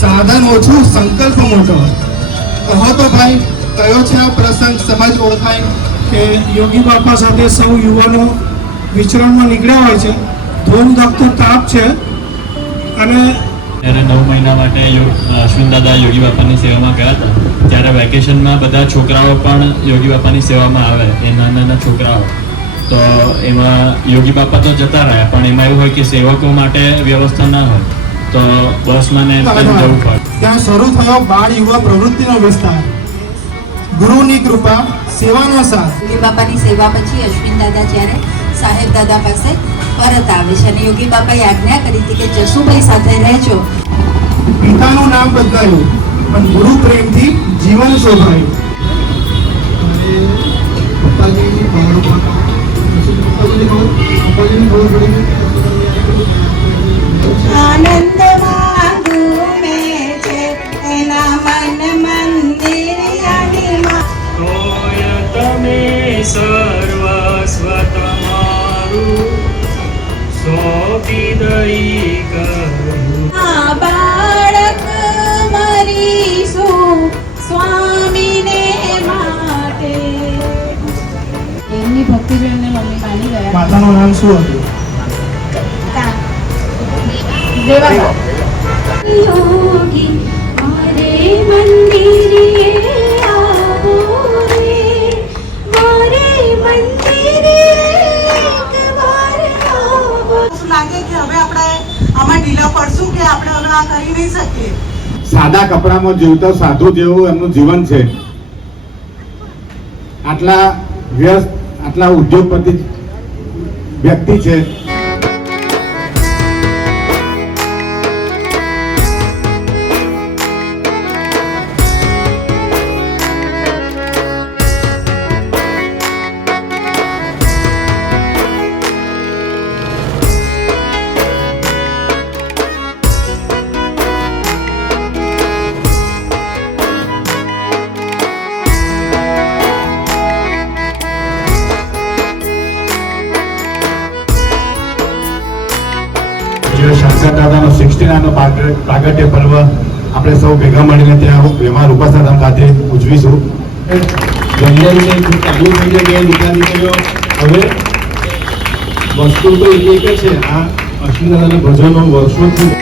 સાધન ઓછું સંકલ્પ મોટો. કહો તો ભાઈ કયો છે આ પ્રસંગ સમાજ ઓળખાય? કે યોગી બાપા સાથે સૌ યુવાનો વિચરણમાં નીકળ્યા હોય છે. ધોમ ધકતો તાપ છે અને ત્યારે 9 મહિના માટે અશ્વિન દાદા યોગી બાપાની સેવામાં ગયા હતા. ત્યારે વેકેશનમાં બધા છોકરાઓ પણ યોગી બાપાની સેવામાં આવે, એ નાના છોકરાઓ. તો એમાં યોગી બાપા તો જતા રહ્યા, પણ એમાં એવું હોય કે સેવકો માટે વ્યવસ્થા ના હોય, તો બસમાં ને જવું પડે. ત્યાં શરૂ થયો બાળ યુવા પ્રવૃત્તિનો વિસ્તાર. ગુરુની કૃપા, સેવાનો સાથ. યોગી બાપાની સેવા પછી અશ્વિન દાદા જ્યારે સાહેબ દાદા પાસે પરત આવે છે અને યોગી બાપાએ આજ્ઞા કરી હતી કે જસુભાઈ સાથે રહેજો. પિતાનું નામ બદલાયું પણ ગુરુ પ્રેમથી જીવન શોભાયું. આનંદ માંગુ મેં છે એના મન મંદિર તોય તમે સર્વસ્વ તમારું સોંપી દઈ કરું. આ બાળક મરીશું સ્વામીને માટે. એમની ભક્તિ જોઈને મમ્મી માની ગયા. માતાનું નામ શું હતું? યોગી મારે મંદિરે આવો રે, મારે મંદિરે એકવાર આવો. લાગે કે હવે આપણે આમાં ઢીલા પડશું કે આપણે હવે આ કરી નહીં શકીએ. સાદા કપડામાં જીવતો સાધુ જેવું એમનું જીવન છે. આટલા વ્યસ્ત, આટલા ઉદ્યોગપતિ વ્યક્તિ છે. શંકર દાદાનો 69નો પ્રાગટ્ય પર્વ આપણે સૌ ભેગા મળીને ત્યાં વ્યવહાર ઉપાસનાધામ ખાતે ઉજવીશું. જનરલ ચાલુ થઈ જાય દીકરીઓ હવે વસ્તુ તો એક છે. આ અશ્વિન દાદાના ભજનો વર્ષોથી